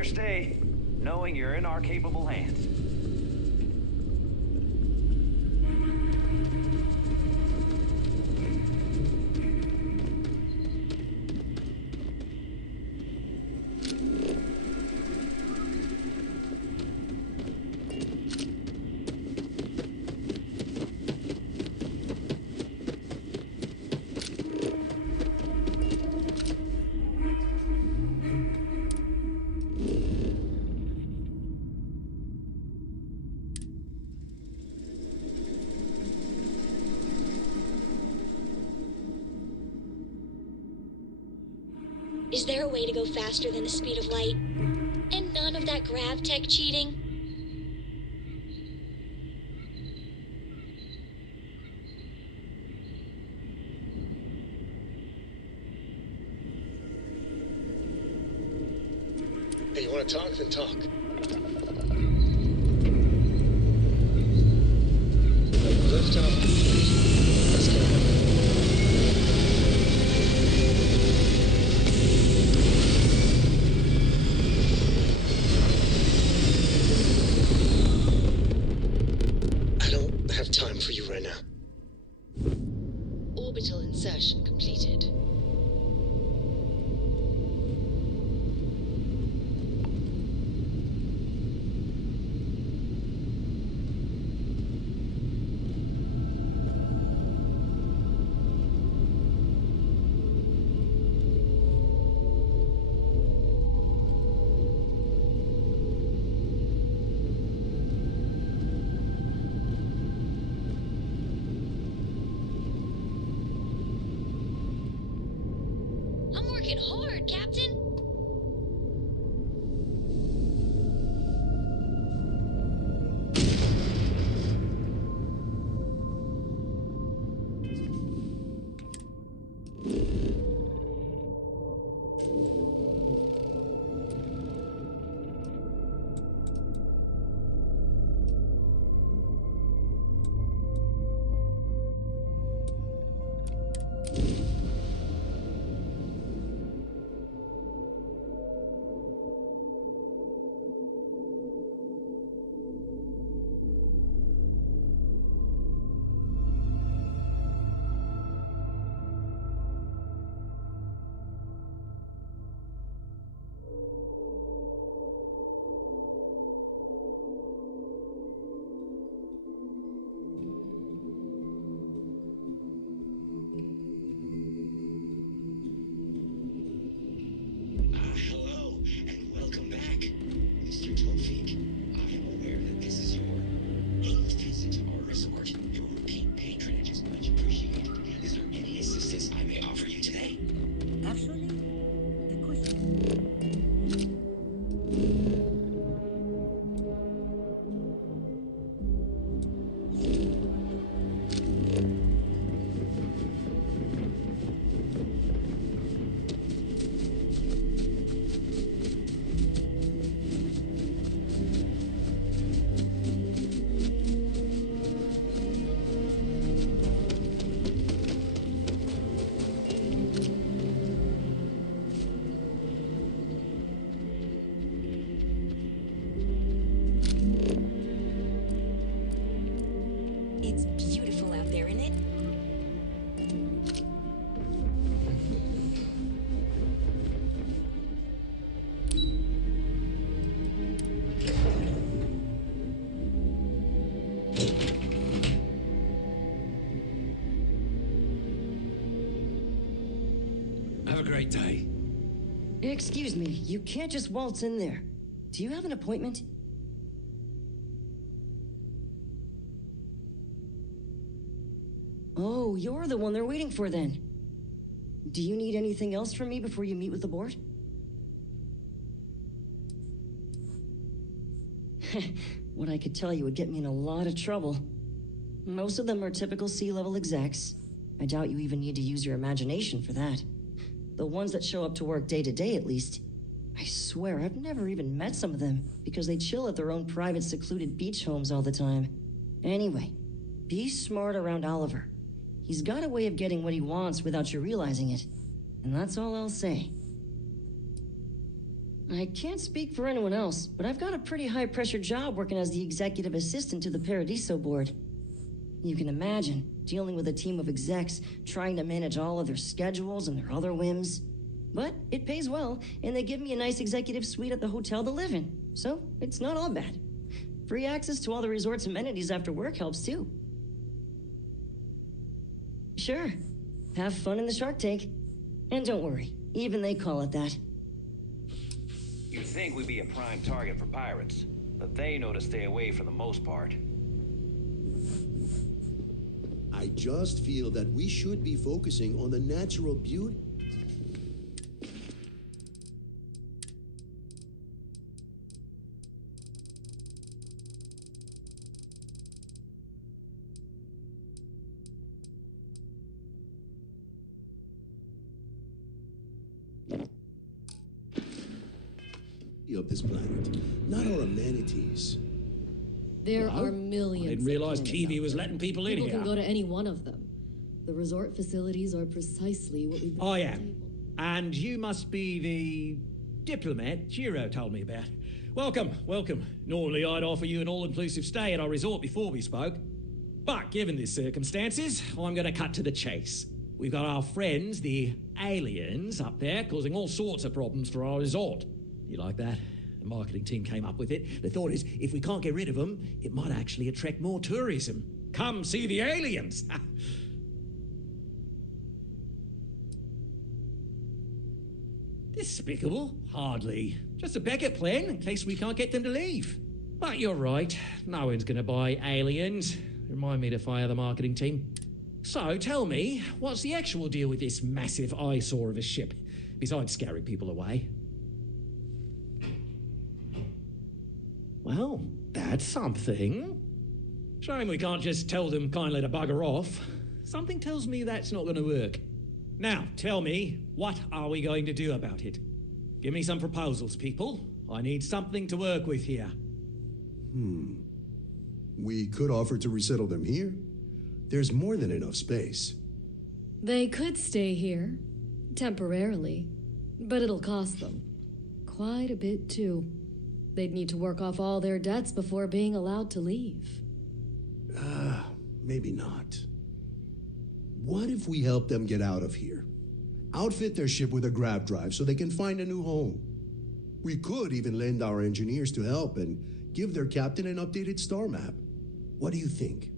your stay, knowing you're in our capable hands. Is there a way to go faster than the speed of light? And none of that grav tech cheating? Hey, you want to talk? Then talk. Lift off. Let's go. I don't have time for you right now. Orbital insertion completed. I'm working hard, Captain. Hello, and welcome back, Mr. Tofik. I'm aware that this is your 8th visit to our resort. Your repeat patronage is much appreciated. Is there any assistance I may offer you today? Actually, the question. It's beautiful out there, isn't it? Have a great day. Excuse me, you can't just waltz in there. Do you have an appointment? Oh, you're the one they're waiting for then. Do you need anything else from me before you meet with the board? What I could tell you would get me in a lot of trouble. Most of them are typical C-level execs. I doubt you even need to use your imagination for that. The ones that show up to work day to day, at least. I swear, I've never even met some of them, because they chill at their own private secluded beach homes all the time. Anyway, be smart around Oliver. He's got a way of getting what he wants without you realizing it. And that's all I'll say. I can't speak for anyone else, but I've got a pretty high-pressure job working as the executive assistant to the Paradiso board. You can imagine, dealing with a team of execs, trying to manage all of their schedules and their other whims. But it pays well, and they give me a nice executive suite at the hotel to live in, so it's not all bad. Free access to all the resort's amenities after work helps too. Sure, have fun in the Shark Tank. And don't worry, even they call it that. You'd think we'd be a prime target for pirates, but they know to stay away for the most part. I just feel that we should be focusing on the natural beauty. Of this planet, not our amenities. There are millions. I didn't realize TV was letting people in here. People can go to any one of them. The resort facilities are precisely what we. I am. And you must be the diplomat Jiro told me about. Welcome, welcome. Normally I'd offer you an all-inclusive stay at our resort before we spoke. But given the circumstances, I'm going to cut to the chase. We've got our friends, the aliens, up there causing all sorts of problems for our resort. You like that? The marketing team came up with it. The thought is, if we can't get rid of them, it might actually attract more tourism. Come see the aliens! Despicable? Hardly. Just a backup plan in case we can't get them to leave. But you're right. No one's going to buy aliens. Remind me to fire the marketing team. So, tell me, what's the actual deal with this massive eyesore of a ship, besides scaring people away? Well, that's something. Shame we can't just tell them kindly to bugger off. Something tells me that's not going to work. Now, tell me, what are we going to do about it? Give me some proposals, people. I need something to work with here. We could offer to resettle them here. There's more than enough space. They could stay here, temporarily, but it'll cost them quite a bit too. They'd need to work off all their debts before being allowed to leave. Maybe not. What if we help them get out of here? Outfit their ship with a grab drive so they can find a new home. We could even lend our engineers to help and give their captain an updated star map. What do you think?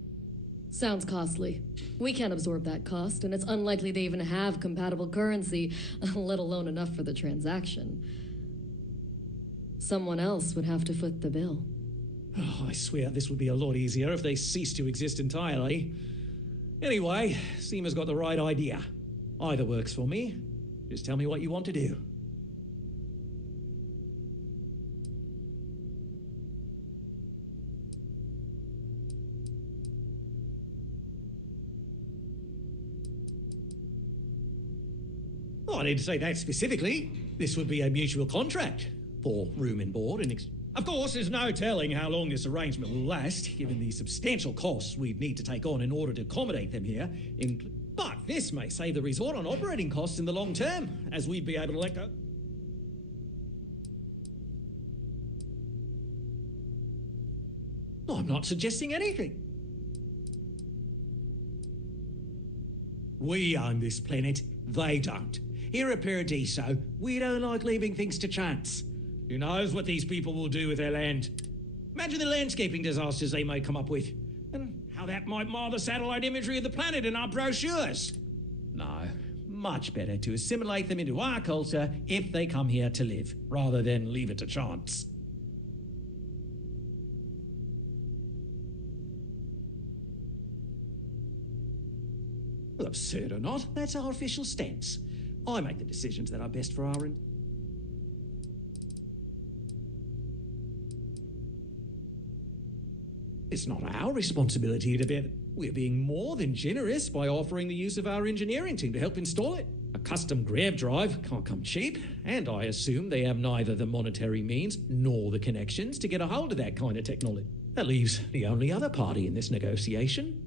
Sounds costly. We can't absorb that cost, and it's unlikely they even have compatible currency, let alone enough for the transaction. Someone else would have to foot the bill. Oh, I swear this would be a lot easier if they ceased to exist entirely. Anyway, Seema's got the right idea. Either works for me. Just tell me what you want to do. Oh, I didn't say that specifically. This would be a mutual contract for room and board and Of course, there's no telling how long this arrangement will last, given the substantial costs we'd need to take on in order to accommodate them here. But this may save the resort on operating costs in the long term, as we'd be able to let go. I'm not suggesting anything. We own this planet, they don't. Here at Paradiso, we don't like leaving things to chance. Who knows what these people will do with their land? Imagine the landscaping disasters they may come up with, and how that might mar the satellite imagery of the planet in our brochures. No, much better to assimilate them into our culture if they come here to live, rather than leave it to chance. Well, absurd or not, that's our official stance. I make the decisions that are best for our... It's not our responsibility to bear... We're being more than generous by offering the use of our engineering team to help install it. A custom grab drive can't come cheap, and I assume they have neither the monetary means nor the connections to get a hold of that kind of technology. That leaves the only other party in this negotiation.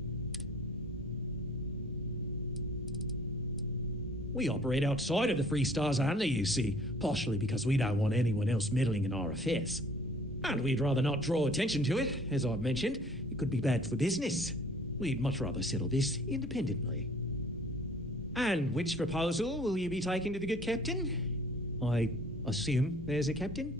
We operate outside of the Free Stars and the UC, partially because we don't want anyone else meddling in our affairs. And we'd rather not draw attention to it. As I've mentioned, it could be bad for business. We'd much rather settle this independently. And which proposal will you be taking to the good captain? I assume there's a captain?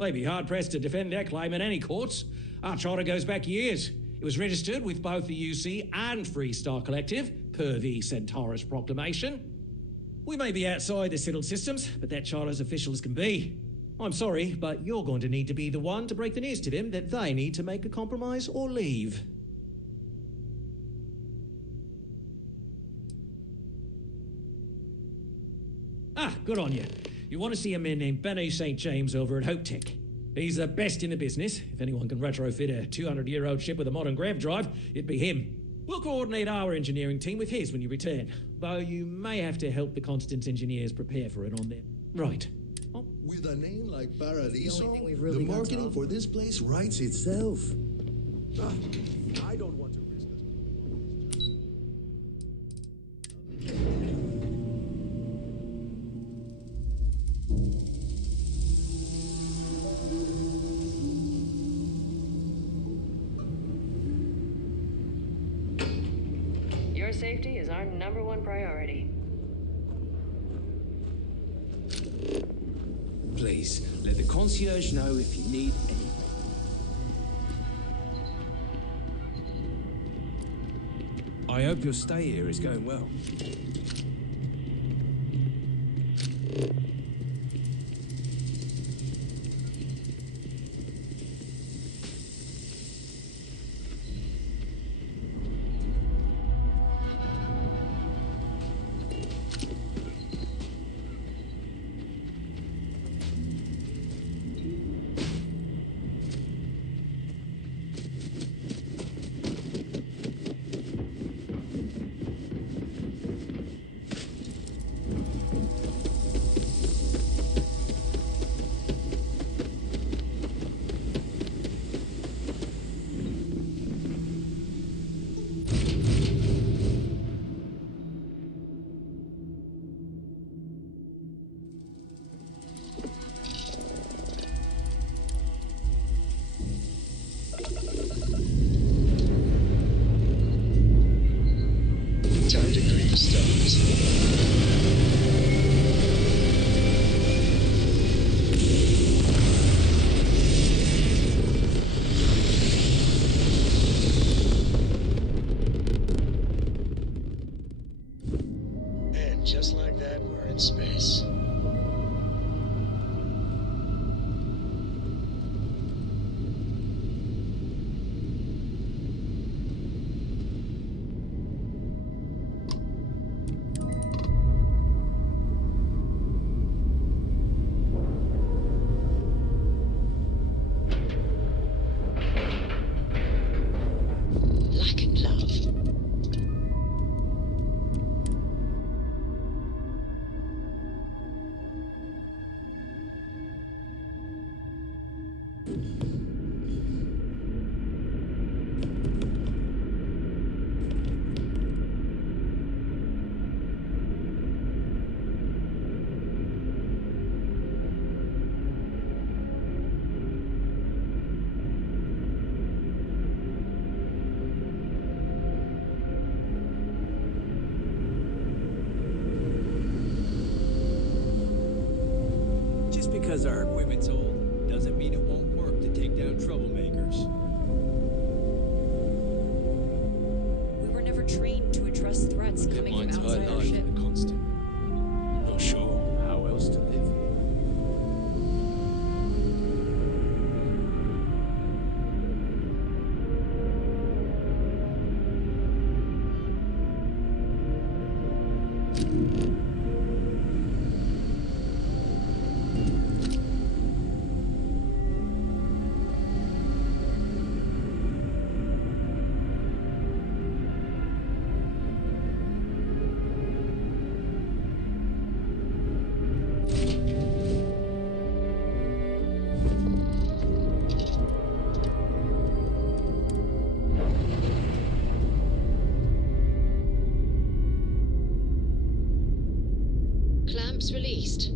They'd be hard-pressed to defend their claim in any courts. Our charter goes back years. It was registered with both the UC and Free Star Collective, per the Centaurus Proclamation. We may be outside the settled systems, but that charter's official as can be. I'm sorry, but you're going to need to be the one to break the news to them that they need to make a compromise or leave. Ah, good on you. You want to see a man named Benny St. James over at Hope Tech. He's the best in the business. If anyone can retrofit a 200-year-old ship with a modern grav drive, it'd be him. We'll coordinate our engineering team with his when you return, though you may have to help the Constance engineers prepare for it on their... Right. Oh. With a name like Paradiso, thing we've really the got to marketing offer. for this place writes itself. I don't want to risk Your safety is our #1 priority. Please, let the concierge know if you need anything. I hope your stay here is going well. Time to greet the stars. And just like that, we're in space. Like a glove. Just because our equipment's old doesn't mean it won't work to take down troublemakers. We were never trained to address threats coming from outside our ship. Constant. Not sure how else to live. least.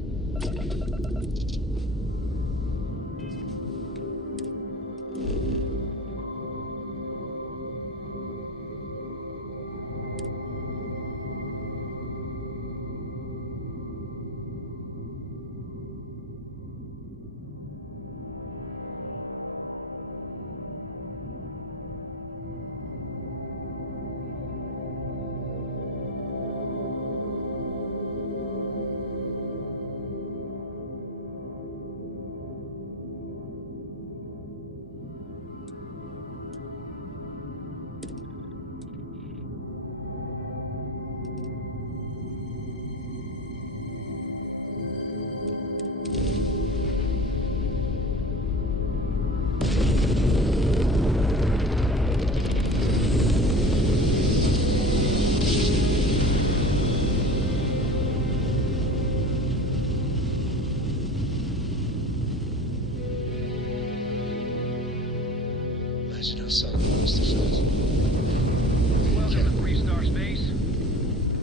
Imagine how Sun lost the felt. Welcome to 3-star space.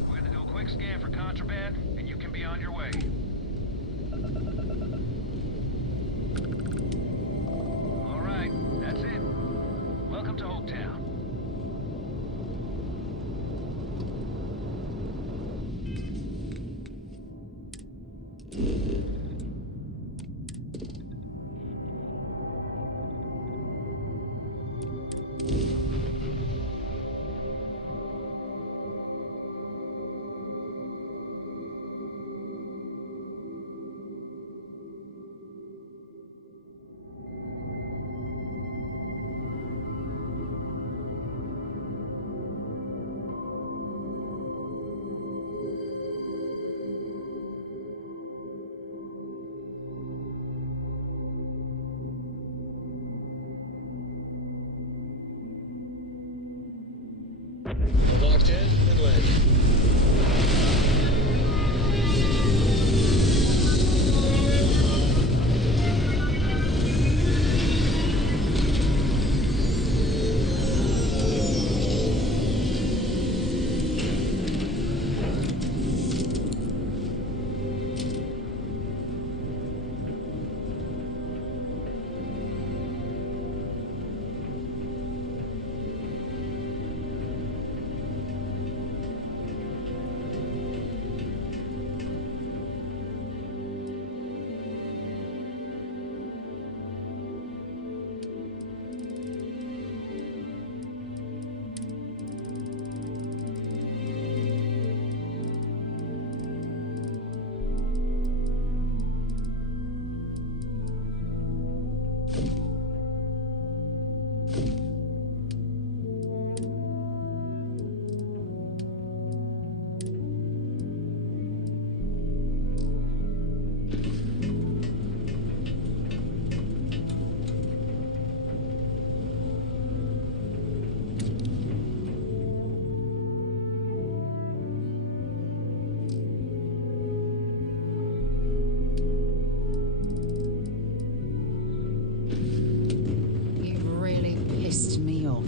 We're gonna do a quick scan for contraband, and you can be on your way. All right, that's it. Welcome to Oaktown. We're locked in and landing. You've really pissed me off.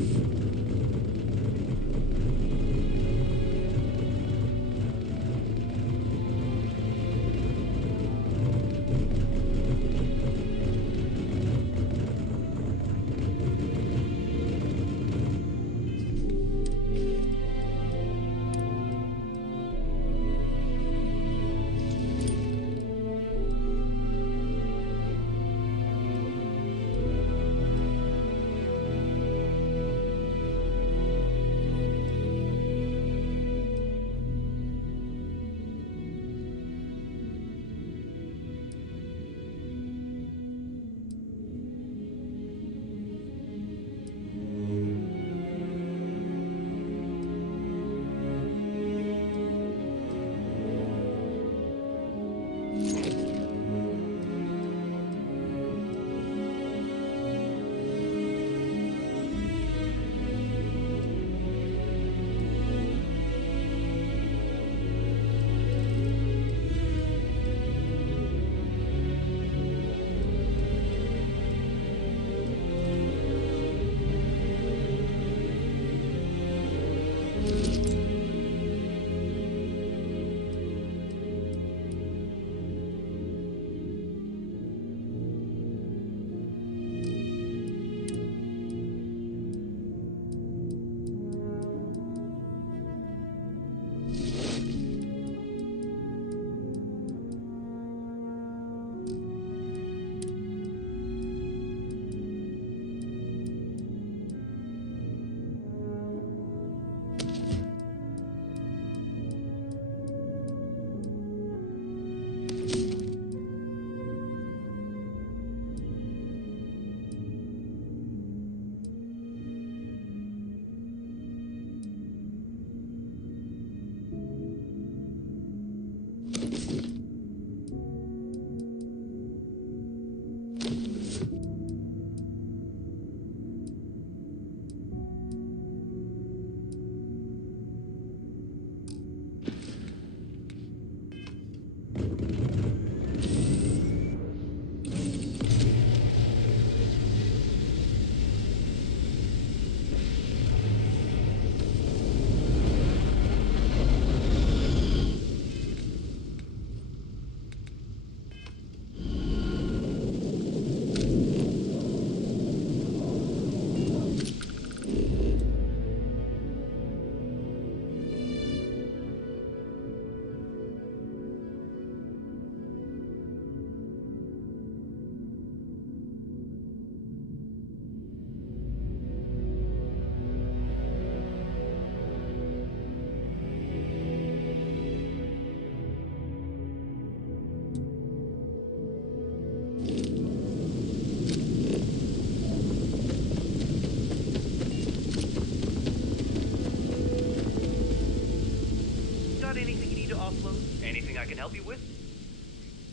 Anything I can help you with?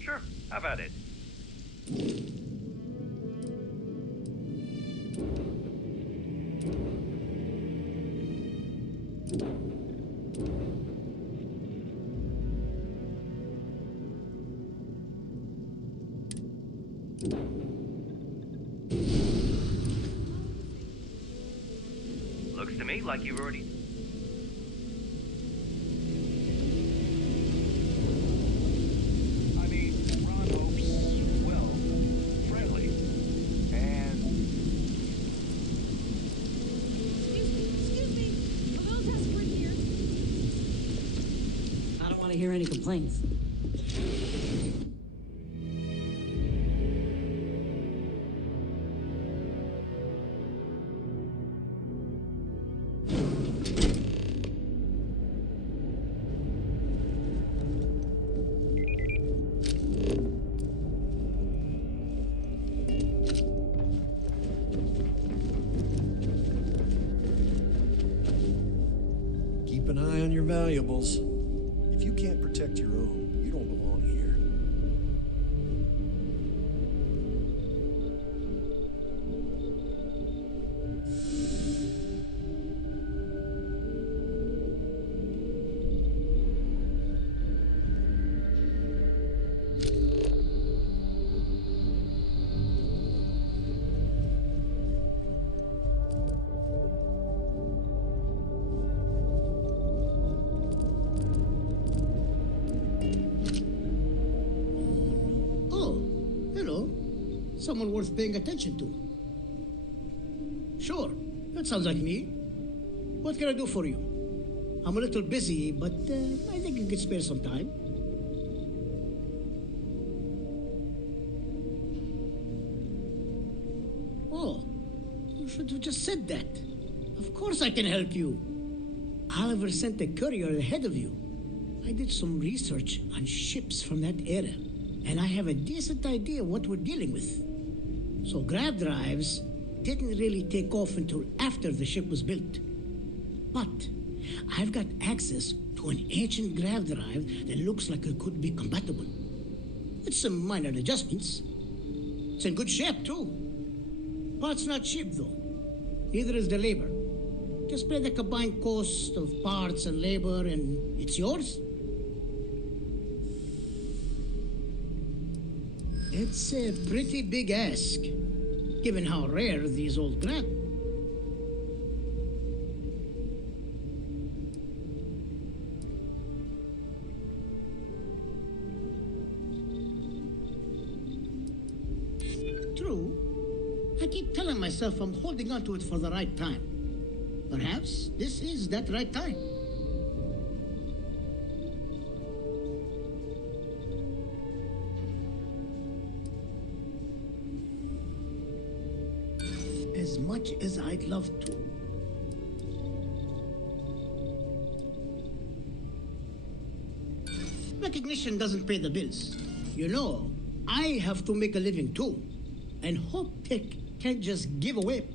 Sure, how about it? Looks to me like you've already... I mean, Ron Hope's, well, friendly. And... Excuse me. A little desperate here. I don't want to hear any complaints. Keep an eye on your valuables. If you can't protect your own, you don't belong here. Someone worth paying attention to. Sure, that sounds like me. What can I do for you? I'm a little busy, but I think you could spare some time. Oh, you should have just said that. Of course I can help you. Oliver sent a courier ahead of you. I did some research on ships from that era, and I have a decent idea what we're dealing with. So grav drives didn't really take off until after the ship was built. But I've got access to an ancient grav drive that looks like it could be compatible. With some minor adjustments. It's in good shape, too. Parts not cheap, though. Neither is the labor. Just pay the combined cost of parts and labor, and it's yours. It's a pretty big ask, given how rare these old grav. True. I keep telling myself I'm holding on to it for the right time. Perhaps this is that right time. As much as I'd love to. Recognition doesn't pay the bills. You know, I have to make a living too. And Hope Tech can't just give away.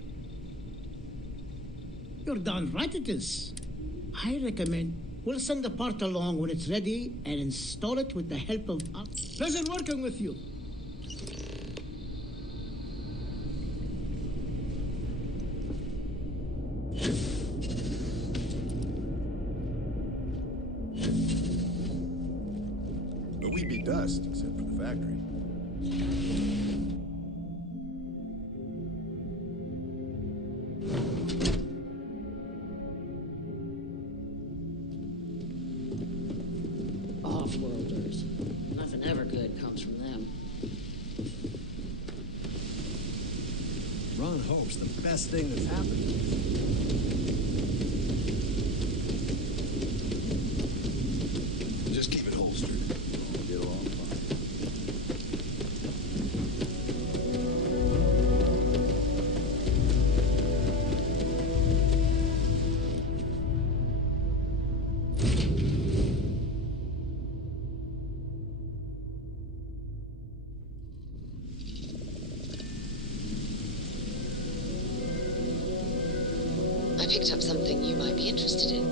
You're darn right it is. I recommend we'll send the part along when it's ready and install it with the help of us. Pleasure working with you. But we'd be dust, except for the factory. Off-worlders. Nothing ever good comes from them. Ron Hope's the best thing that's happened to me. Just keep it holstered. We'll get along fine. I picked up something you might be interested in.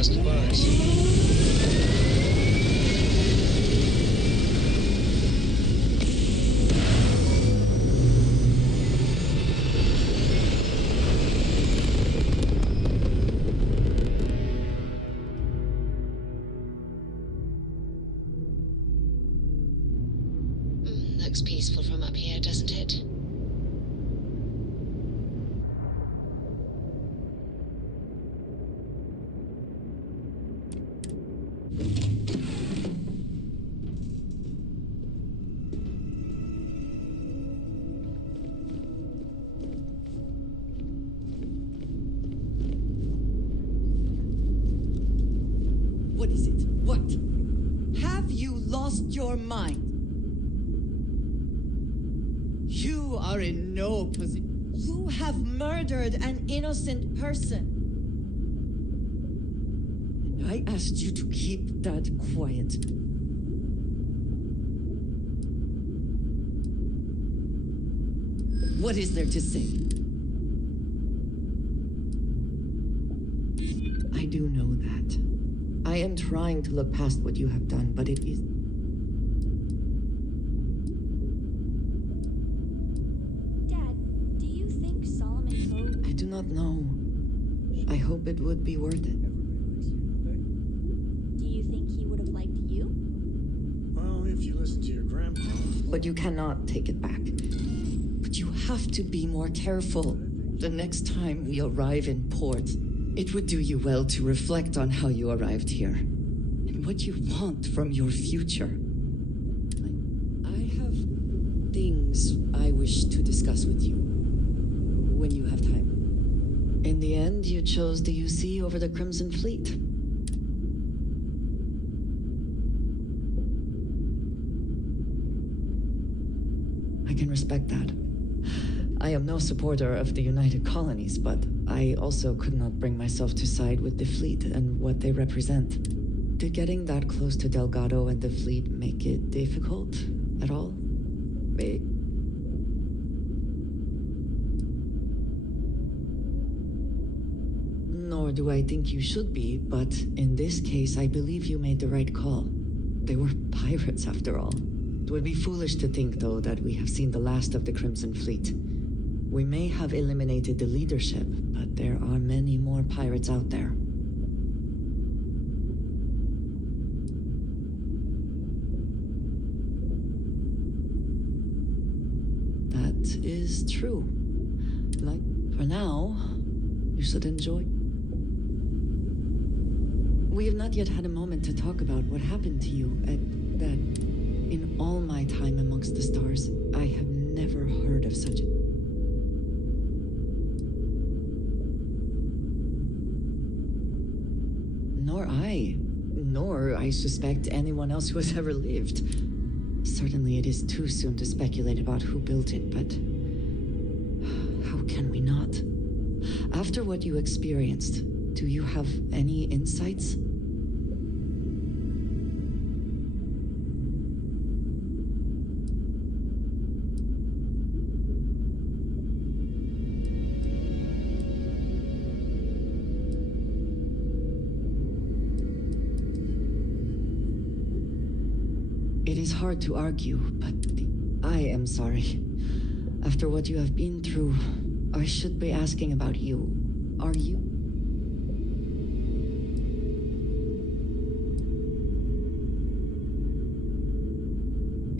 last device. Looks peaceful from up here, doesn't it? What is it? What? Have you lost your mind? You are in no position. You have murdered an innocent person. And I asked you to keep that quiet. What is there to say? I do know that. I am trying to look past what you have done, but it is... Dad, do you think Solomon Poe... I do not know. I hope it would be worth it. Do you think he would have liked you? Well, if you listen to your grandpa. But you cannot take it back. But you have to be more careful. The next time we arrive in port, it would do you well to reflect on how you arrived here and what you want from your future. I have things I wish to discuss with you when you have time. In the end, you chose the UC over the Crimson Fleet. I can respect that. I am no supporter of the United Colonies, but I also could not bring myself to side with the fleet and what they represent. Did getting that close to Delgado and the fleet make it difficult at all? Nor do I think you should be, but in this case, I believe you made the right call. They were pirates, after all. It would be foolish to think, though, that we have seen the last of the Crimson Fleet. We may have eliminated the leadership, but there are many more pirates out there. That is true. Like, for now, you should enjoy. We have not yet had a moment to talk about what happened to you at that. In all my time amongst the stars, I have never heard of such a... Nor I suspect anyone else who has ever lived. Certainly it is too soon to speculate about who built it, but how can we not? After what you experienced, do you have any insights? It is hard to argue, but I am sorry. After what you have been through, I should be asking about you. Are you?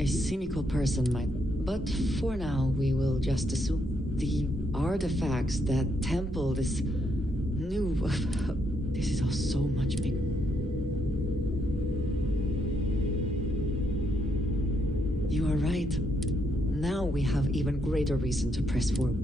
A cynical person might... But for now, we will just assume. The artifacts that temple this new... This is all so much bigger. You are right. Now we have even greater reason to press forward.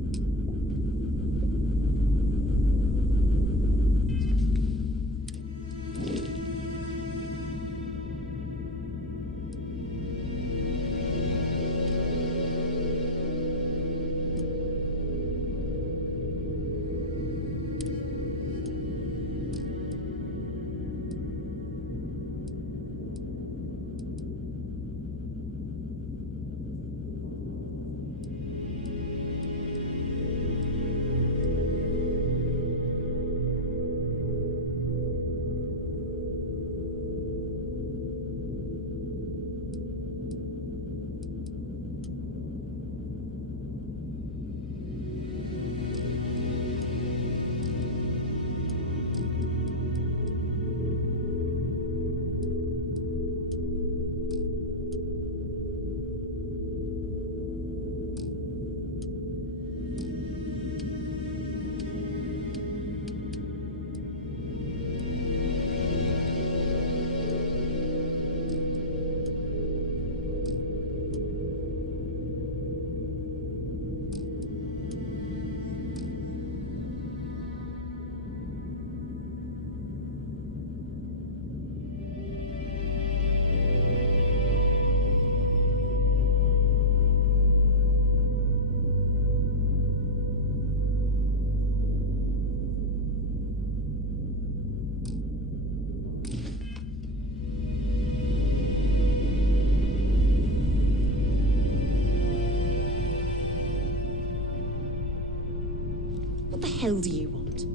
hell do you want?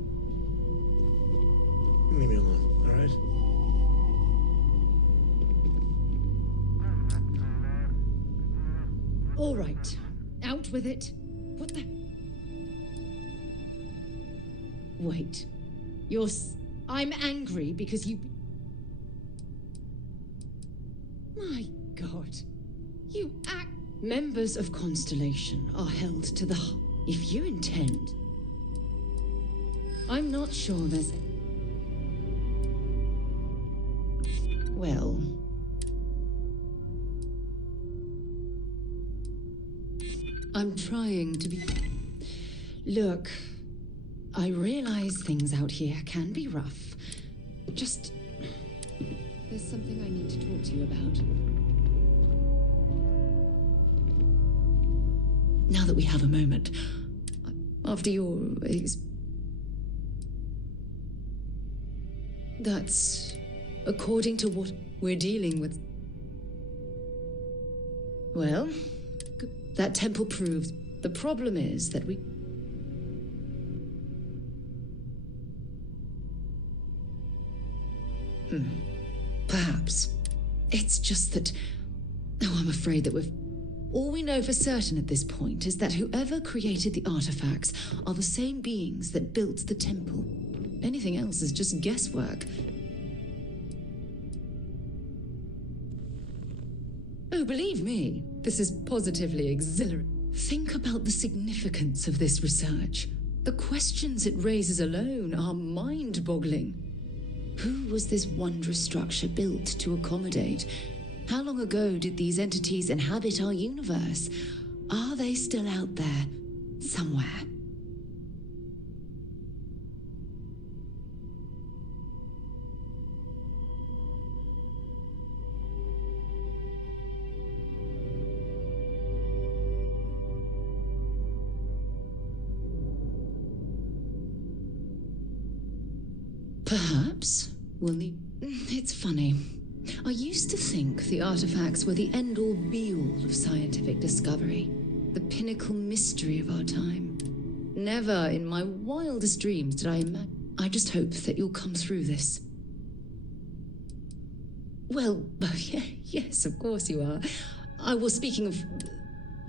Leave me alone, all right? All right. Out with it. What the? Wait. I'm angry because you... My God. You act... Members of Constellation are held to the... If you intend... I'm not sure there's... Well... I'm trying to be... Look, I realize things out here can be rough. Just... There's something I need to talk to you about. Now that we have a moment, after your... That's according to what we're dealing with. Well, that temple proved. The problem is that we... Perhaps. It's just that... Oh, I'm afraid that we've... All we know for certain at this point is that whoever created the artifacts are the same beings that built the temple. Anything else is just guesswork. Oh, believe me, this is positively exhilarating. Think about the significance of this research. The questions it raises alone are mind-boggling. Who was this wondrous structure built to accommodate? How long ago did these entities inhabit our universe? Are they still out there, somewhere? Perhaps we'll need... It's funny. I used to think the artifacts were the end-all be-all of scientific discovery, the pinnacle mystery of our time. Never in my wildest dreams did I imagine... I just hope that you'll come through this. Well, yes, of course you are. I was speaking of...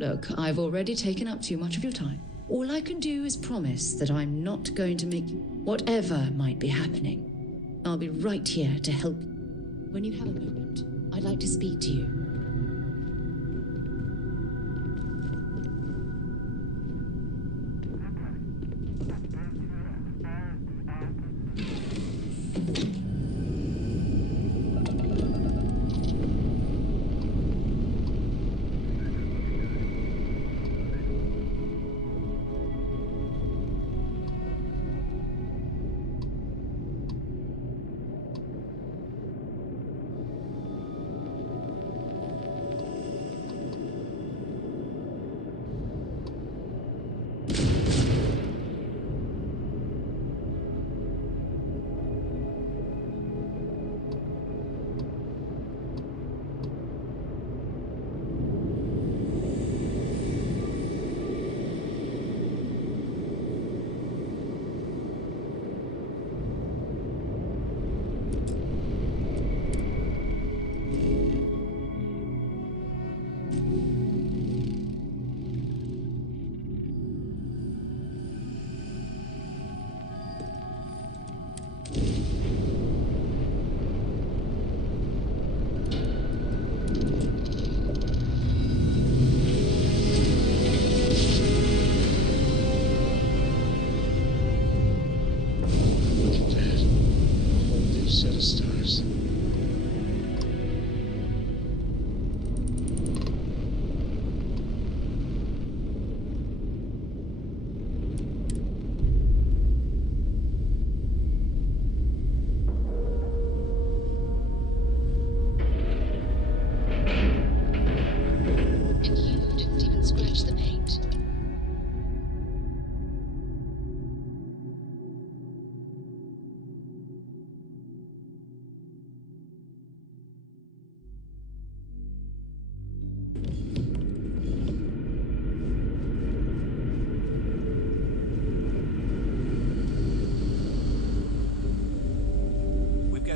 Look, I've already taken up too much of your time. All I can do is promise that I'm not going to make... Whatever might be happening, I'll be right here to help. When you have a moment, I'd like to speak to you.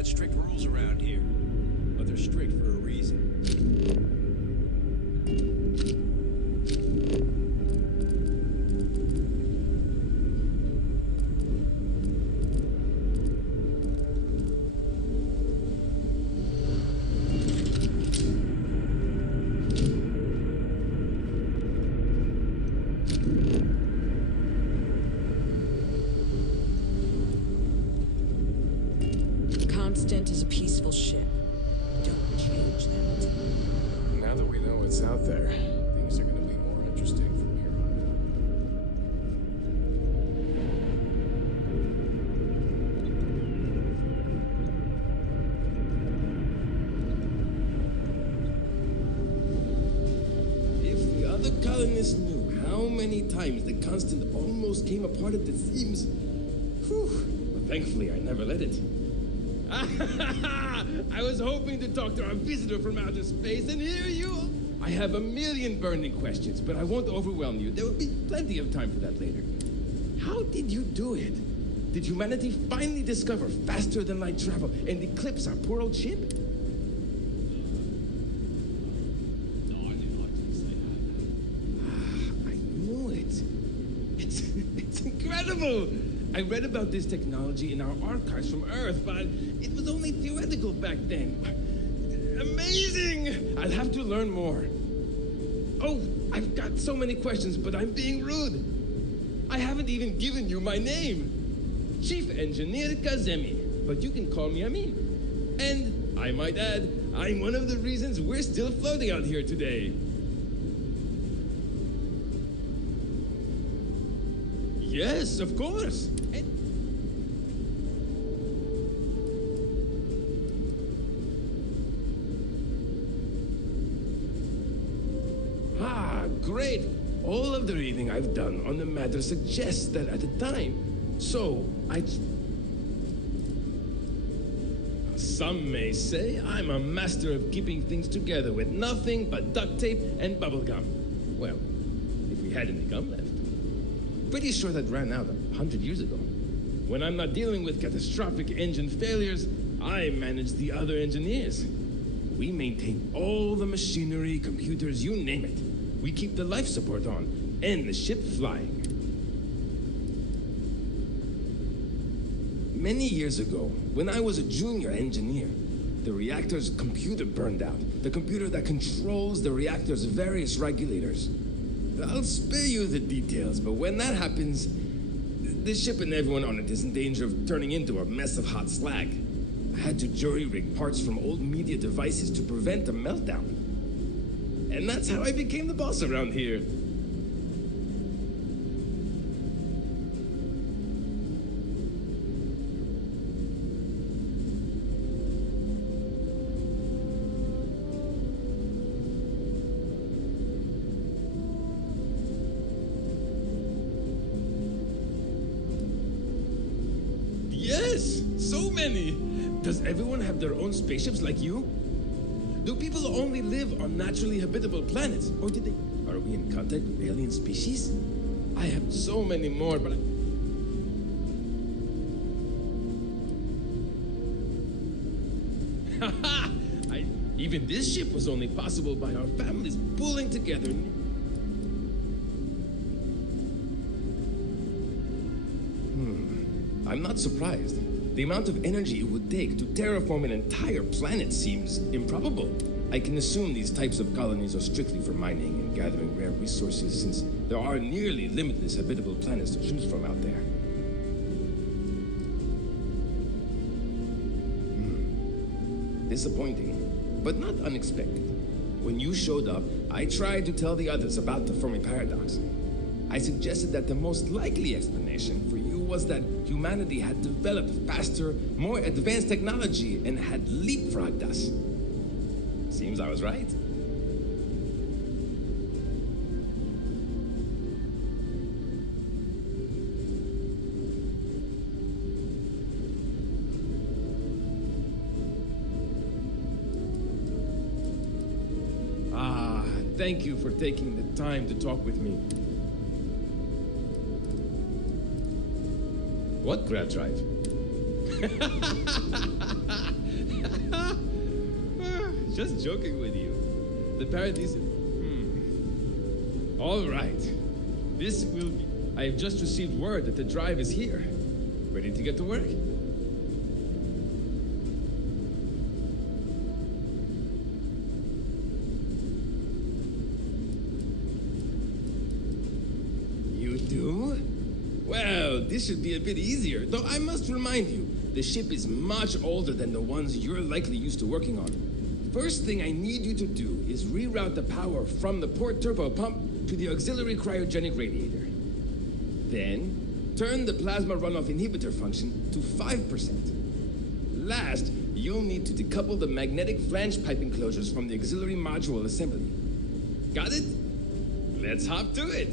got strict rules around here. But they're strict for a reason. Constant is a peaceful ship. Don't change that. Now that we know what's out there, things are going to be more interesting from here on If the other colonists knew how many times the Constant almost came apart at the seams, whew, but thankfully I never let it. I was hoping to talk to our visitor from outer space, and here you are. I have a million burning questions, but I won't overwhelm you. There will be plenty of time for that later. How did you do it? Did humanity finally discover faster than light travel and eclipse our poor old ship? I knew it. It's incredible. I read about this technology in our archives from Earth, but it was only theoretical back then. Amazing! I'll have to learn more. Oh, I've got so many questions, but I'm being rude. I haven't even given you my name. Chief Engineer Kazemi, but you can call me Amin. And I might add, I'm one of the reasons we're still floating out here today. Yes, of course. Great. All of the reading I've done on the matter suggests that at the time. So, some may say I'm a master of keeping things together with nothing but duct tape and bubble gum. Well, if we had any gum left. Pretty sure that ran out 100 years ago. When I'm not dealing with catastrophic engine failures, I manage the other engineers. We maintain all the machinery, computers, you name it. We keep the life support on, and the ship flying. Many years ago, when I was a junior engineer, the reactor's computer burned out. The computer that controls the reactor's various regulators. I'll spare you the details, but when that happens, the ship and everyone on it is in danger of turning into a mess of hot slag. I had to jury-rig parts from old media devices to prevent a meltdown. And that's how I became the boss around here. Yes, so many. Does everyone have their own spaceships like you? Do people only live on naturally habitable planets? Or are we in contact with alien species? I have so many more, but even this ship was only possible by our families pulling together. I'm not surprised. The amount of energy it would take to terraform an entire planet seems improbable. I can assume these types of colonies are strictly for mining and gathering rare resources, since there are nearly limitless habitable planets to choose from out there. Disappointing, but not unexpected. When you showed up, I tried to tell the others about the Fermi paradox. I suggested that the most likely explanation for you was that humanity had developed faster, more advanced technology and had leapfrogged us. Seems I was right. Thank you for taking the time to talk with me. What grab drive? just joking with you. The Paradise... All right. This will be... I have just received word that the drive is here. Ready to get to work? You do? Well, this should be a bit easier, though I must remind you, the ship is much older than the ones you're likely used to working on. First thing I need you to do is reroute the power from the port turbo pump to the auxiliary cryogenic radiator. Then, turn the plasma runoff inhibitor function to 5%. Last, you'll need to decouple the magnetic flange pipe enclosures from the auxiliary module assembly. Got it? Let's hop to it.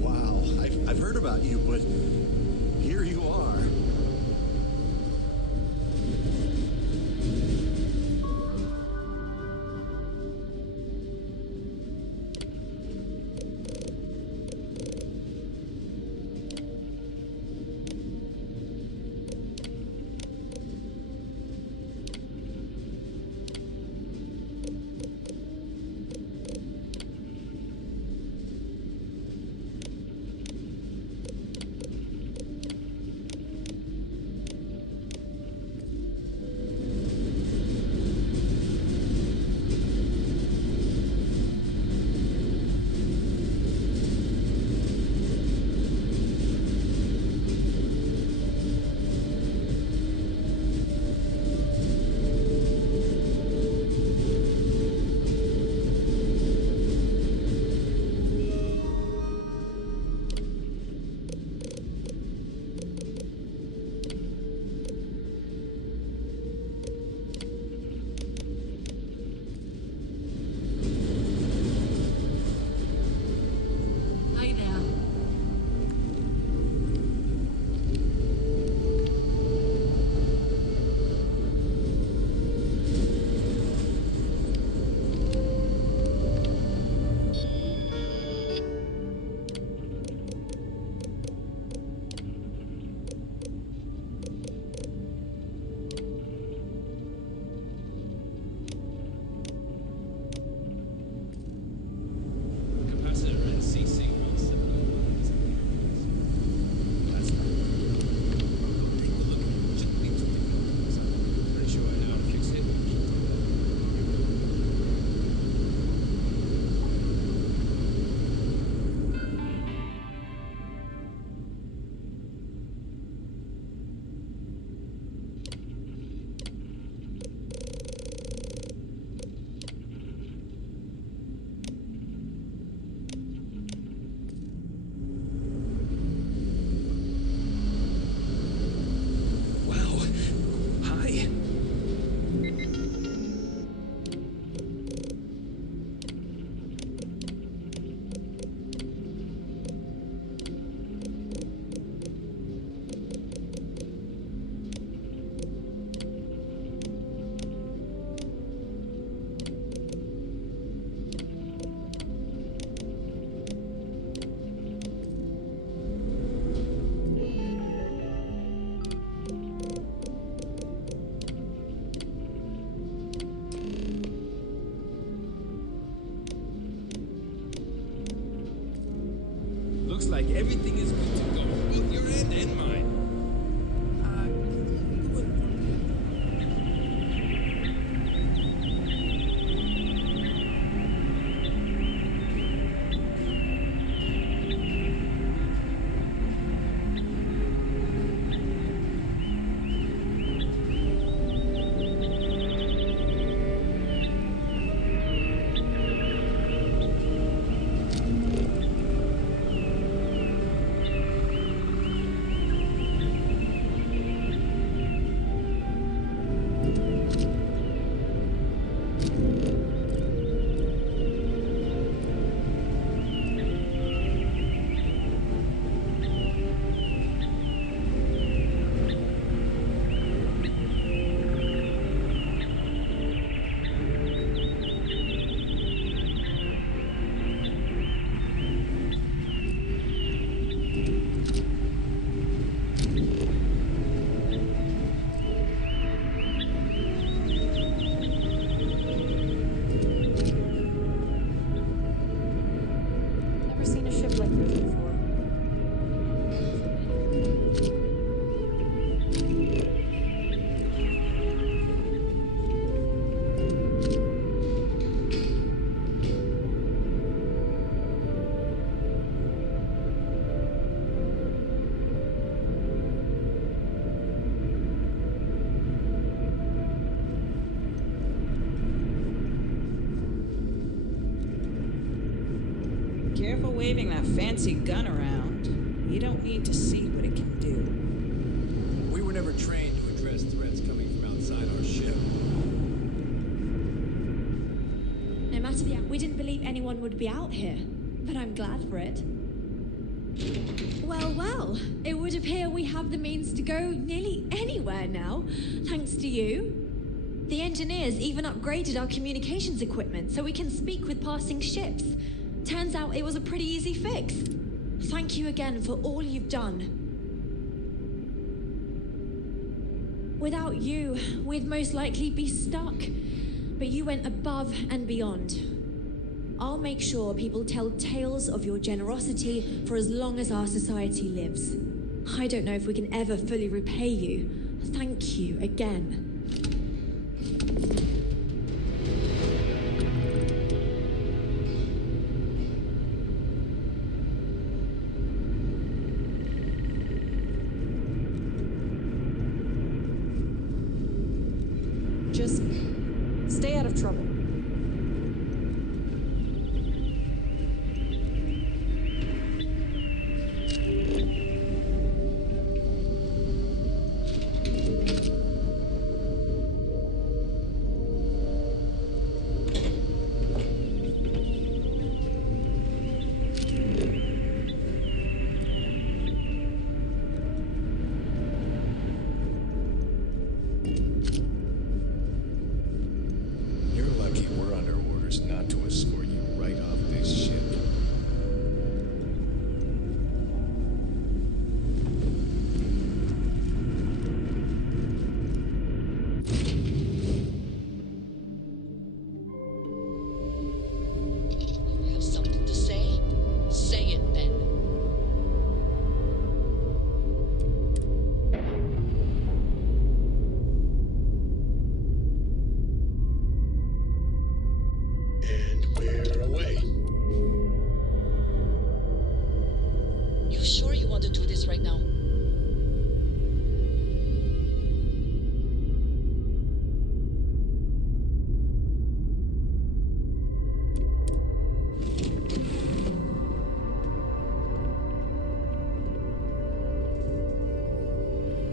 Wow, I've heard about you, but here you are. Never seen a ship like yours before. Careful waving that fancy gun around. You don't need to see what it can do. We were never trained to address threats coming from outside our ship. No matter the we didn't believe anyone would be out here, but I'm glad for it. Well, well, it would appear we have the means to go nearly anywhere now, thanks to you. The engineers even upgraded our communications equipment so we can speak with passing ships. Turns out it was a pretty easy fix. Thank you again for all you've done. Without you, we'd most likely be stuck. But you went above and beyond. I'll make sure people tell tales of your generosity for as long as our society lives. I don't know if we can ever fully repay you. Thank you again. Just stay out of trouble. You're lucky we're under orders not to escort you right off this ship. Have something to say? Say it then. And we're away. You sure you want to do this right now?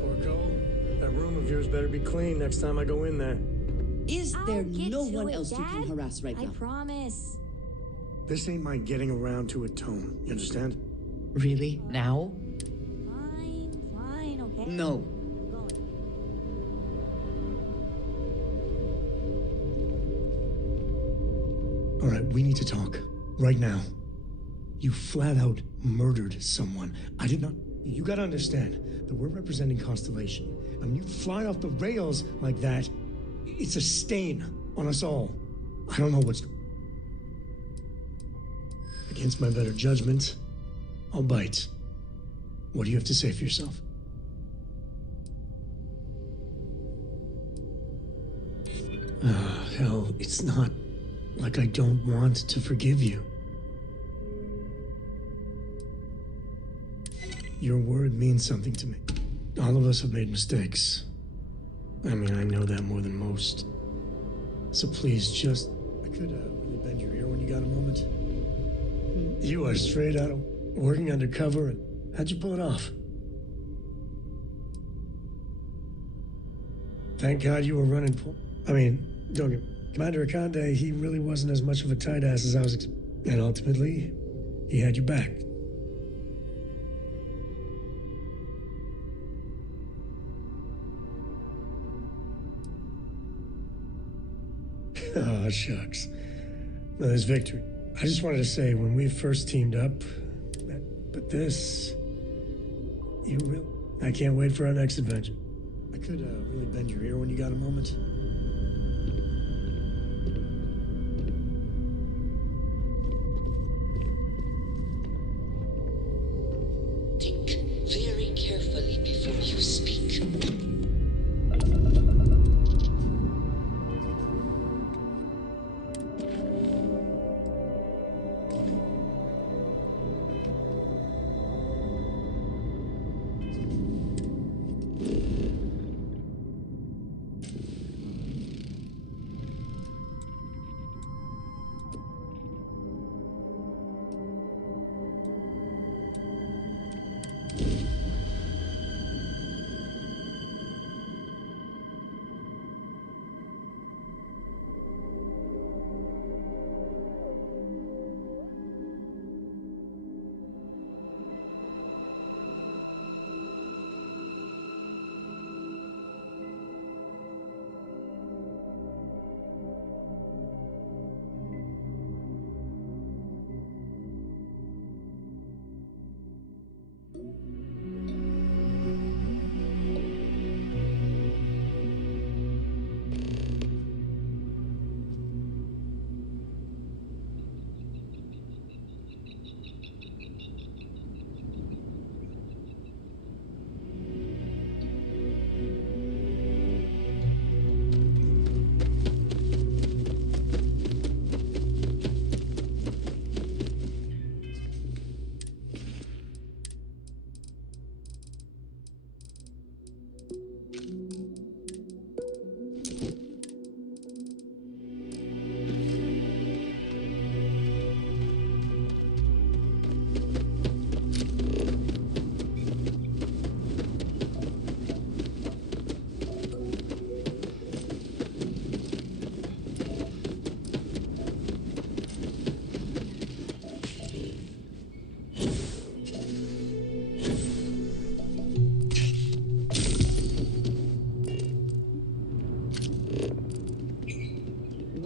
Porco, that room of yours better be clean next time I go in there. Is there no one else you can harass right now? promise. This ain't my getting around to it tone. You understand? Really? Now? Fine, okay? No. All right, we need to talk. Right now. You flat out murdered someone. I did not. You gotta understand that we're representing Constellation. And when you fly off the rails like that, it's a stain on us all. I don't know what's. Against my better judgment, I'll bite. What do you have to say for yourself? Hell, it's not like I don't want to forgive you. Your word means something to me. All of us have made mistakes. I mean, I know that more than most. So please, just... I could really bend your ear when you got a moment. You are straight out of working undercover, and how'd you pull it off? Thank God you were running. I mean, don't get... Commander Akande, he really wasn't as much of a tight ass as I was and ultimately, he had your back. Oh, shucks. Well, there's victory. I just wanted to say, when we first teamed up, but this... I can't wait for our next adventure. I could really bend your ear when you got a moment. Think very carefully before you speak.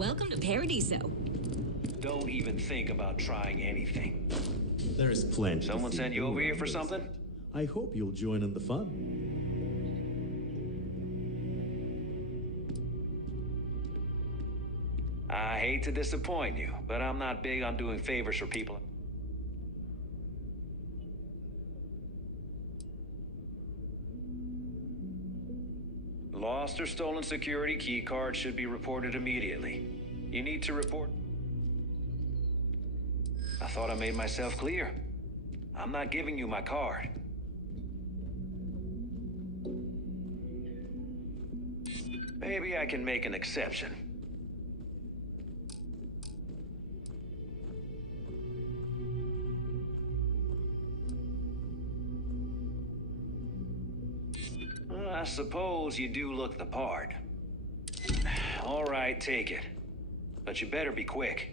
Welcome to Paradiso. Don't even think about trying anything. There's plenty. Someone sent you over here for something? I hope you'll join in the fun. I hate to disappoint you, but I'm not big on doing favors for people. Lost or stolen security key cards should be reported immediately. You need to report. I thought I made myself clear. I'm not giving you my card. Maybe I can make an exception. I suppose you do look the part. All right, take it. But you better be quick.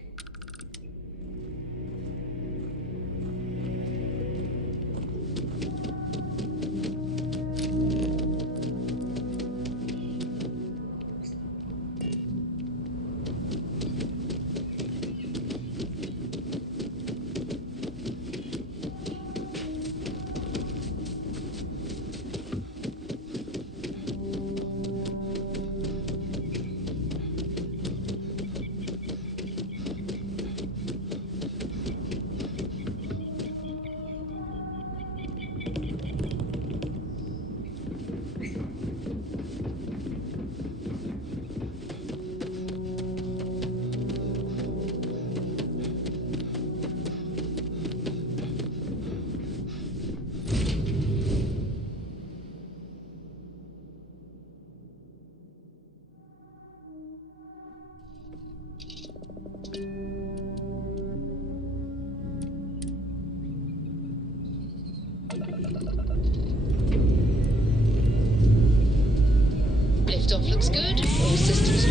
Liftoff looks good. All systems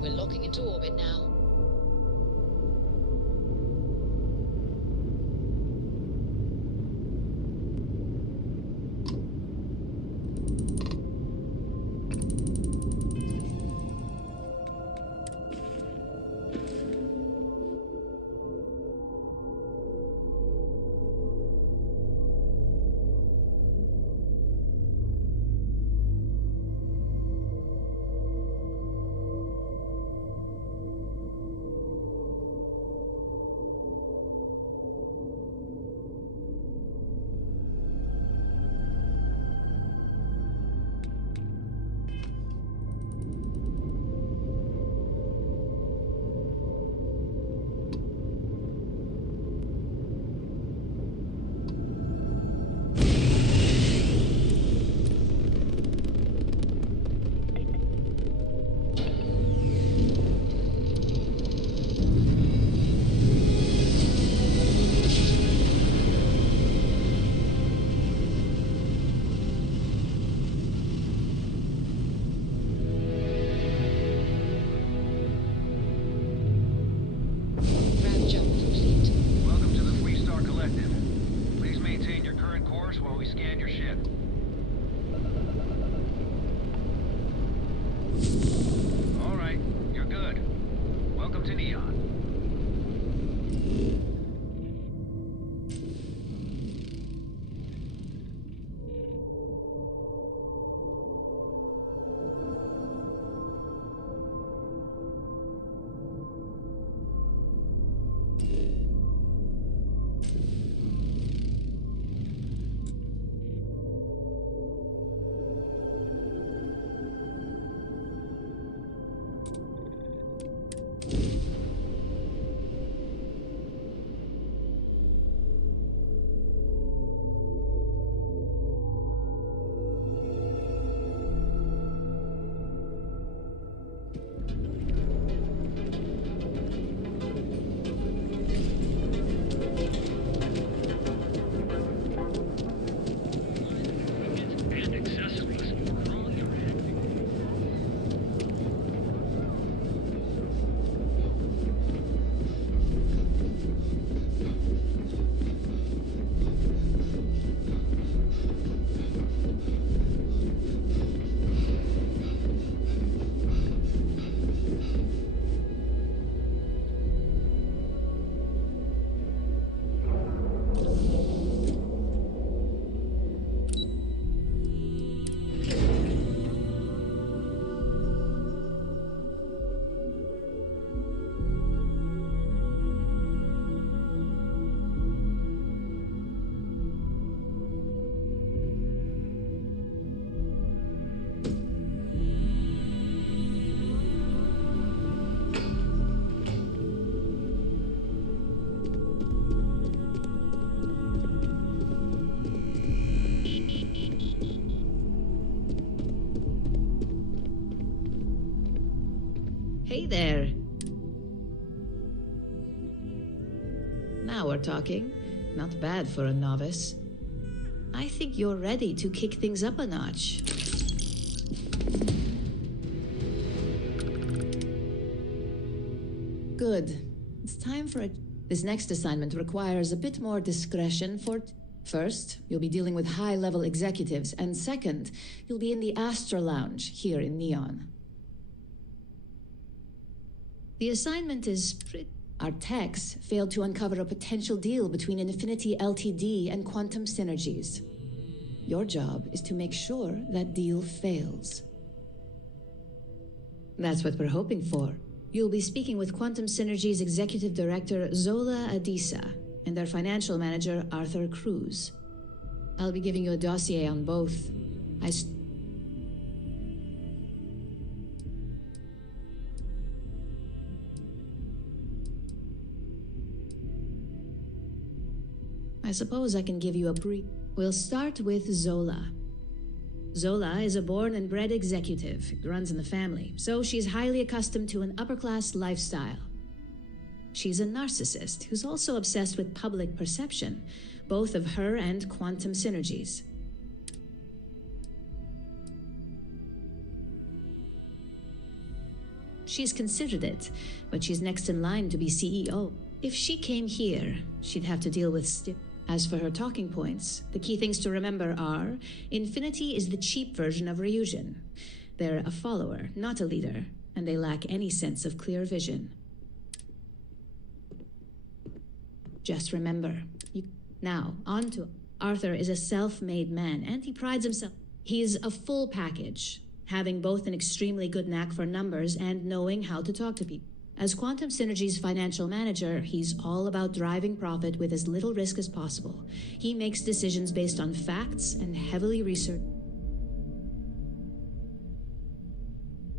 We're locking into orbit now. ship. All right, you're good. Welcome to Neon. Hey there. Now we're talking. Not bad for a novice. I think you're ready to kick things up a notch. Good. It's time for it. This next assignment requires a bit more discretion for... First, you'll be dealing with high-level executives, and second, you'll be in the Astra Lounge here in Neon. The assignment is Our techs failed to uncover a potential deal between Infinity Ltd. And Quantum Synergies. Your job is to make sure that deal fails. That's what we're hoping for. You'll be speaking with Quantum Synergies Executive Director Zola Adisa and their financial manager Arthur Cruz. I'll be giving you a dossier on both. I suppose I can give you a brief. We'll start with Zola. Zola is a born and bred executive. It runs in the family, so she's highly accustomed to an upper-class lifestyle. She's a narcissist who's also obsessed with public perception, both of her and Quantum Synergies. She's considered it, but she's next in line to be CEO. If she came here, she'd have to deal with As for her talking points, the key things to remember are, Infinity is the cheap version of Ryujin. They're a follower, not a leader, and they lack any sense of clear vision. Just remember. Now, on to Arthur is a self-made man, and he prides himself. He's a full package, having both an extremely good knack for numbers and knowing how to talk to people. As Quantum Synergy's financial manager, he's all about driving profit with as little risk as possible. He makes decisions based on facts and heavily researched.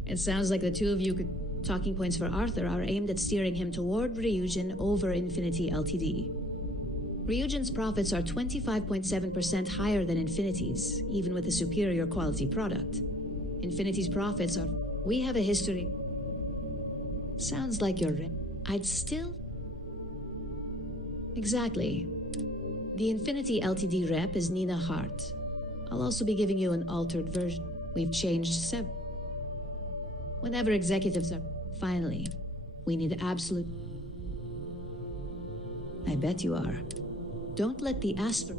It sounds like the two of you could... Talking points for Arthur are aimed at steering him toward Ryujin over Infinity Ltd. Ryujin's profits are 25.7% higher than Infinity's, even with a superior quality product. Infinity's profits are... We have a history... Sounds like you're... I'd still... Exactly. The Infinity Ltd rep is Nina Hart. I'll also be giving you an altered version. We've changed several. Whenever executives are... Finally, we need absolute... I bet you are. Don't let the Astra...